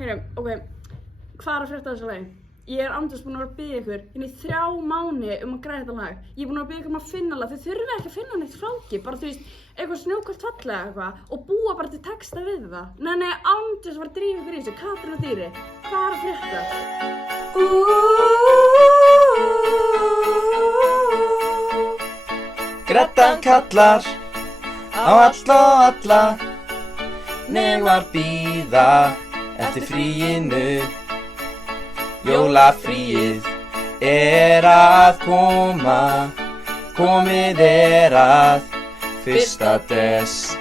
Heyrum, ok, hvað er að frétta þessu lagi? Ég er andurs búin að vera að biðja ykkur inn í 3 mánuði að græða þetta lag. Ég er búin að biðja ykkur að finna lag, þið þurfið ekki að finna neitt flókið, bara þú veist, eitthvað snjókvært fallega eitthvað og búa bara til texta við það. Nei, andurs var að drífa ykkur í þessu, Katrín og Dýri, hvað er að frétta? Grettan kallar á alla og alla, mig var bíða eftir fríinu. Jólafríið er að koma, komið er að 1. des.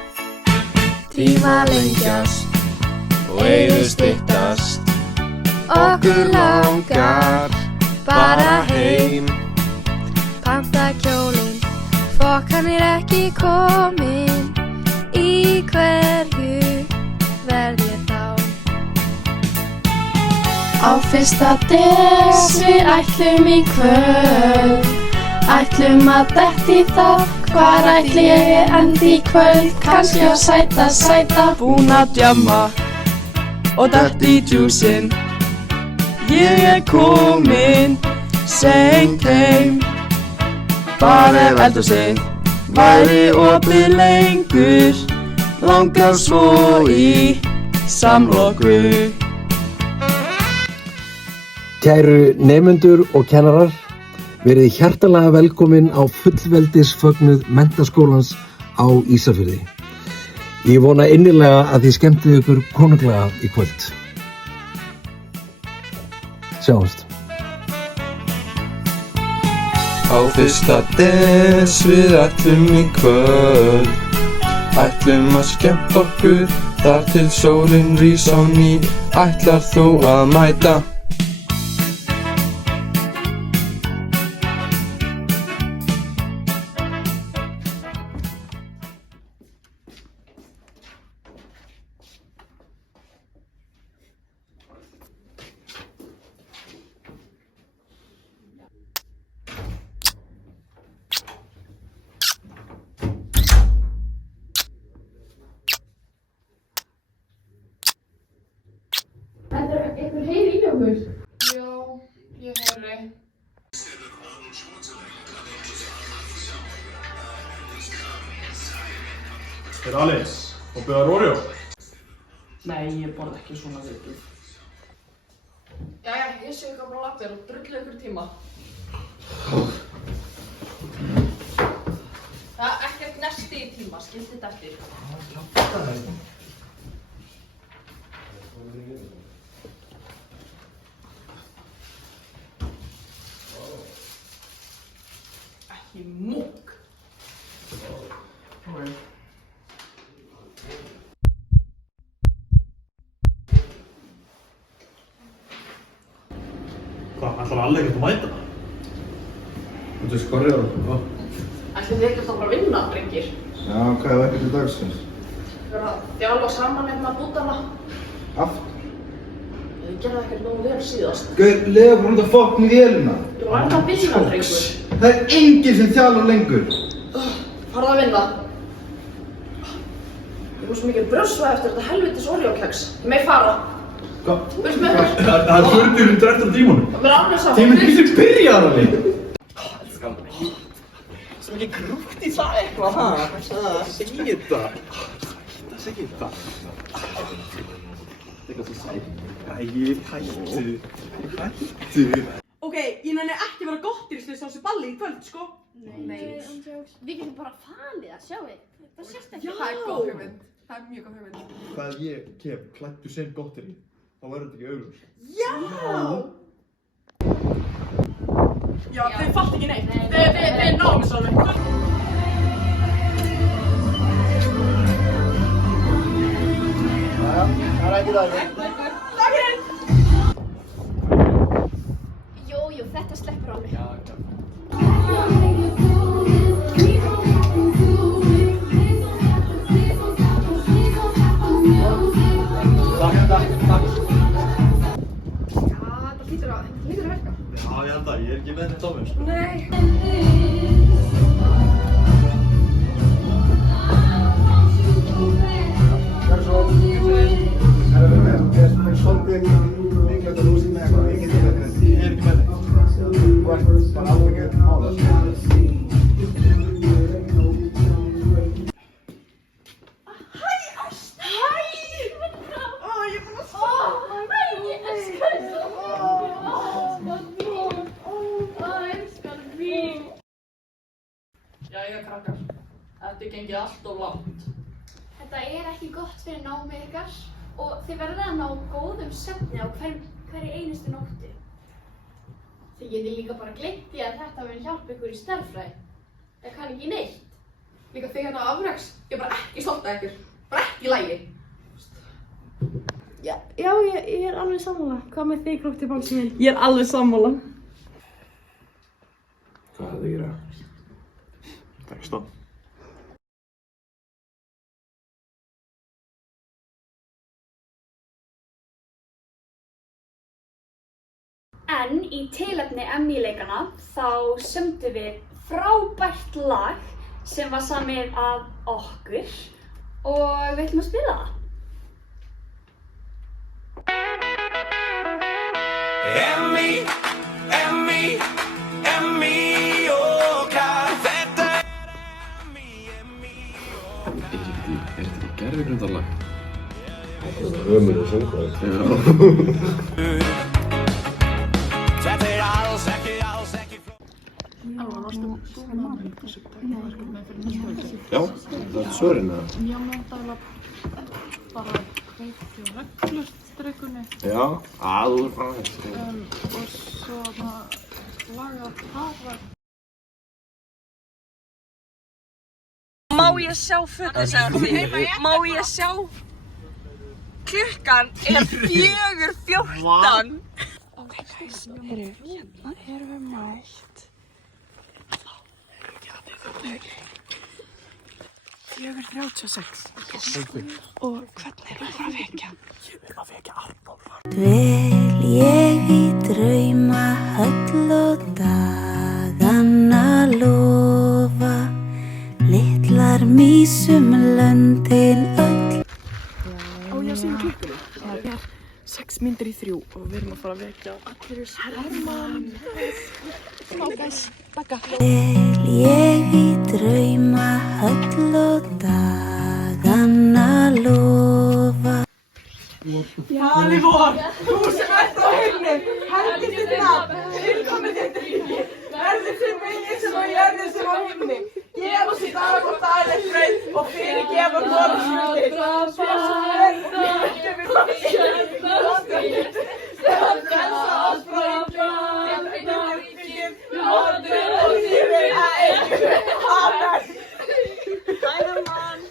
Tíma lengjast og eyður styttast, okkur langar bara heim. Panta kjólinn, fokk hann er ekki kominn, í hverju verð ég þá? Á 1. des við ætlum í kvöld, ætlum að detta í það, hvar ætli ég endi í kvöld, kannski á sæta. Búin að djamma og detta í djúsin, ég er komin seint heim. Bara ef eldhúsið væri opið lengur, langar svo í samloku. Kæru nemendur og kennarar, verið hjartanlega velkomin á fullveldisfögnuð Menntaskólans á Ísafirði. Ég vona innilega að þið skemmtið ykkur konunglega í kvöld. Sjáumst. Á 1. des við ætlum í kvöld, ætlum að skemmta okkur þar til sólin rís á ný. Ætlar þú að mæta? Einhver heyri í okkur? Já, ég heyri. Alex, og bjóðar Oreo? Nei, ég borða ekki svona hluti. Jæja, ég sé ykkur bara lappir og drullu ykkur tíma. Það er ekkert nesti í tíma, skildi þetta eftir. Ekki múkk. Hvað, ætlar Alli ekkert að mæta? Þú skorrið á það? Ætlum þið ekkert að fara að vinna, drengir? Já, hvað er ekki til dagsins? Við verðum að þjálfa saman hérna bútana. Aftur? Þið gerðu ekkert nógu vel síðast. Gauð, lega bara út af fokkin í vélina. Þú var ennþá að vinna, drengur. Það er enginn sem þjálfar lengur. Farðu að vinna. Ég fór svo mikið brjósva eftir þetta helvitis Oreo-keks. Þið megi fara. Hvað? Burt með ykkur. Það er 40 eftir tímanum. Það verður alveg saman. Tíminn býr sem byrjar alveg. Elskan, svo mikið grútt í það eitthvað, ha? Segir þetta. Segir þetta. Eitthvað svo sæt. Hættu. Ok, ég nenni ekki að vera gottirislis á þessu balli í kvöld, sko. Nei, við getum bara falið að sjá þig. Það sést ekki. Það er góð hugmynd. Það er mjög góð hugmynd. Hvað ég kem klæddu sem gotteri, þá verður þetta ekki augljóst. Já! Já, þau fatt ekki neitt. Þau náum þessu alveg. Jæja, það er ekki daginn. Takk fyrir! Jú, þetta sleppur alveg. Takk. Það hlýtur að virka. Já, ég held að, ég er ekki með þetta á mér, sko. Nei. Gjörðu svo. Herra, við með, ég er svolítið Þetta er gengið allt of langt. Þetta er ekki gott fyrir námið ykkar og þið verða að ná góðum svefni á hverju einustu nóttu. Þið getið líka bara gleymt því að þetta mun hjálpa ykkur í stærðfræði. Það kann ekki neitt. Líka þig hérna á afreks, ég er bara ekki stolt af ykkur. Bara ekki í lagi. Já, ég er alveg sammála. Hvað með þig, Grótti Bálsi minn? Ég er alveg sammála. Hvað er það að gera? Texta. En í tilefni Emmy-leikana þá sömdum við frábært lag sem var samið af okkur og við ætlum að spila það. Er þetta ekki gervigrundarlag? Það er ömurlegur söngvari. Já, það er svörin eða? Já, mér bara veit því reglustreikunni Já, þú er frá þess. og svo laga hafa. Má ég sjá fötin þín? Má ég sjá? Klukkan er 4:14. Ok guys, hérna erum við mætt. 4:36. Og hvernig erum við að vekja? Við erum að vekja Arnór. Dvel ég í drauma höll og dagana lofa, litlar mísum löndin öll. Á ég að segja klukkunni? Það er 6 mínútur í 3 og við erum að fara að vekja allir Hermann. Smá guys, bakka. Dvel ég í drauma höll og dagana lofa. Halli vor, þú sem ert á heimni, helgi þitt nafn, tilkomið þitt ríki, verði þitt megin sem á jörðu sem á himni. Gef oss í dag og daglegt brauð og fyrirgef okkur våra skuldir. Frelsa oss frá illum, norður og yfir að eilífu. Amen. Hermann.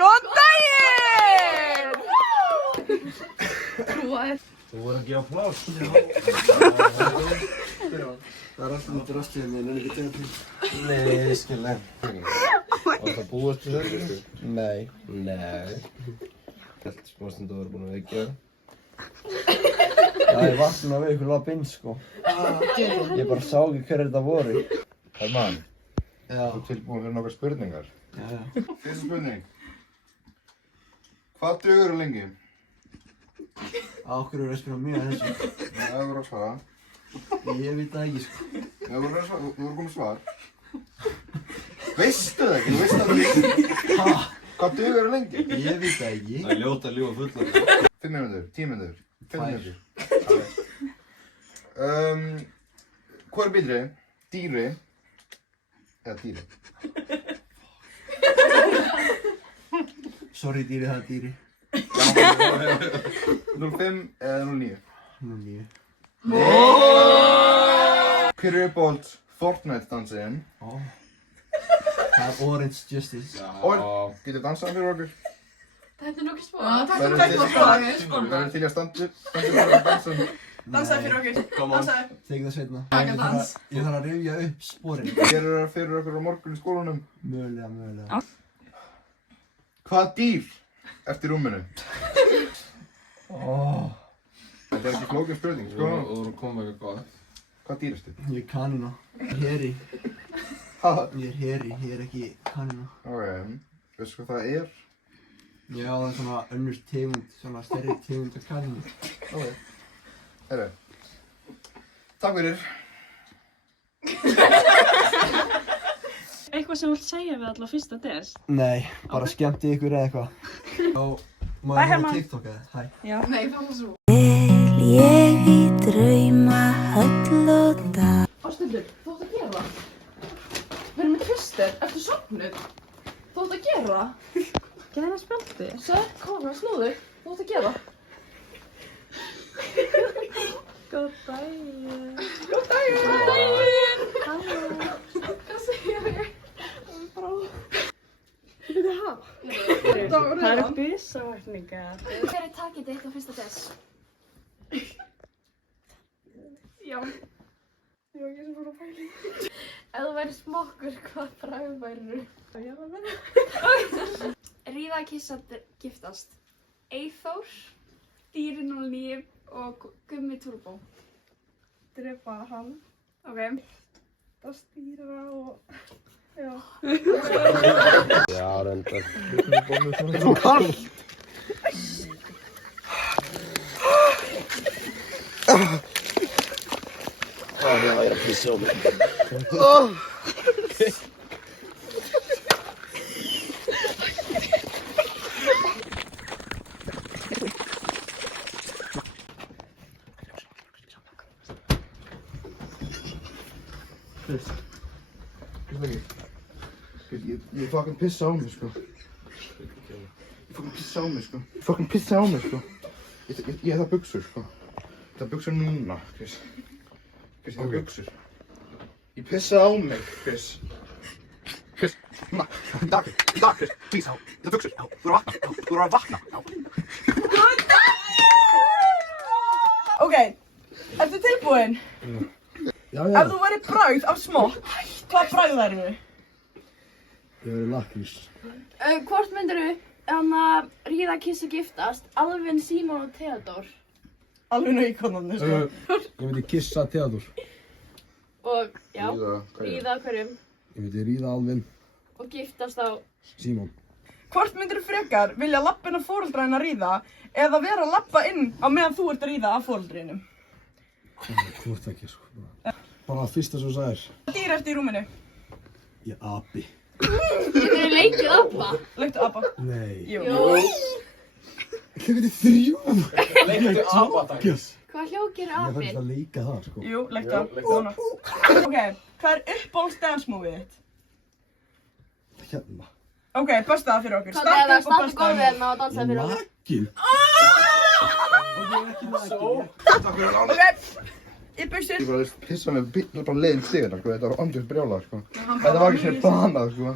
Góðan daginn! Þú voru að gefa pláss. Það er alltaf út í rastlíðum minn, en ekki tegna til. Nei, skilja. Var það búast til þessu? Nei. Helt smástund að vera búin að vekja. Það er vaknað við ykkur lappinn, sko. Ég bara sá ekki hverju þetta voru. Hermann, Já. þú tilbúin fyrir nokkar spurningar. Já. Fyrsta spurning. Hvað dugur þú lengi? Á hverju eru að spyrja mér að þessu? Það voru að svara. Ég veit það ekki, sko. Það voru að svara, þú voru komið svar. Veistu það ekki? Þú veist það ekki? Hvað dugur þú lengi? Ég veit það ekki. Það er ljótt að ljúga fullar. 5 mínútur, 10 mínútur, 5 Tvær. mínútur. Hvað er betri? Dýri eða dýri? Sorry dýri, það er dýri. 05 eða 09? 09. Hver er uppáhalds Fortnite dansiðinn? Það er Orange Justice. Og getur dansað fyrir okkur? Þetta er nokkuð spór. Verður til að standa fyrir að dansa? Dansaði fyrir okkur. Dansaði. Tegð það seinna. Dans. Ég þarf að rifja upp sporin. Gerur það fyrir okkur á morgun í skólanum? Mögulega. Hvaða dýr eftir rúminu? Þetta er ekki flókin spurning, sko. Þú voru að koma eitthvað góð. Hvað dýr ertu? Ég er kanina. Heri. Ha? Ég er heri, ég er ekki kanina. Ok, veistu hvað það er? Já, það er svona önnur tegund, svona stærri tegund af kaninu. Ok. Herru. Takk fyrir. Eitthvað sem þú vilt segja við alla fyrsta des? Nei, bara skemmti ykkur eða eitthvað. Má ég hafa TikTok eða? Hæ. Já. Nei, það var svo. Vel ég í drauma höll og dag. Ástundur, þú ætti að gera það. Við erum með Twister eftir sopnuð. Þú Þú átt að gera? Gera spjaldi. Sett, kona, snúðu. Þú átt að gera. Góð daginn. Góð daginn. Góð daginn. Halló. Hvað segir þið? Bara... Það eru busavakningar. Hver er takið þitt á fyrsta des? Já. Ég var ekki sem fór að pæli. Ef þú væri smokkur, hvað bragð værirðu? Ríða, kissa, giftast. Eyþór, Dýrin og Líf og Gummi Turbo. Drepa hann. Ok. Það stýra og... Já. Já, reyndar. Það er svo kallt. Já, ég er að pissa á mig. Ég fucking pissa á mig, sko. Ég fucking pissa á mig, sko. Ég það buksur, sko. Það buksur núna, Chris. Chris, ég það buksur. Ég pissa á mig, Chris. Chris, núna. Í dag, Chris. Please, já. Það buksur, já. Þú eru að vakna, já. Ok, ertu tilbúin? Já, Ef þú væri bragð af smokk, hvað bragð væri þau? Ég verið lakrís. Hvort myndirðu Ríða, kissa, giftast, Alvin, Símon og Theodór? Alveg nú í konarni, sko. Ég myndi kissa Theodór. Og, já, Ríða Ríða hverjum? Ég myndi ríða Alvin. Og giftast á... Símon. Hvort myndirðu frekar vilja labba inn á foreldra hennar Ríða eða vera að labba inn á meðan þú ert að ríða af foreldrinum? Hvort ekki, sko. Bara fyrsta sem þú sagðir. Dýr eftir í rúminu. Ég api. Getur þið leikið apa? Leiktu apa. Nei. Jú. Það veitir 3. Leiktu apatakis. Hvað hljóð gerir Ég þarf apinn? að leika það, sko. Jú, leiktu apa. Ok, hvað er uppáhalds dance-movieð þitt? Hérna. Ok, besta það fyrir okkur. Hvað er það? Standa gólfið hérna og dansa fyrir okkur? Nakin. Ok, í buxur. Ég bara pissa mig bara leiðin stigina, sko. Þetta var andjós brjálað, sko. Þetta var ekki sér planað, sko.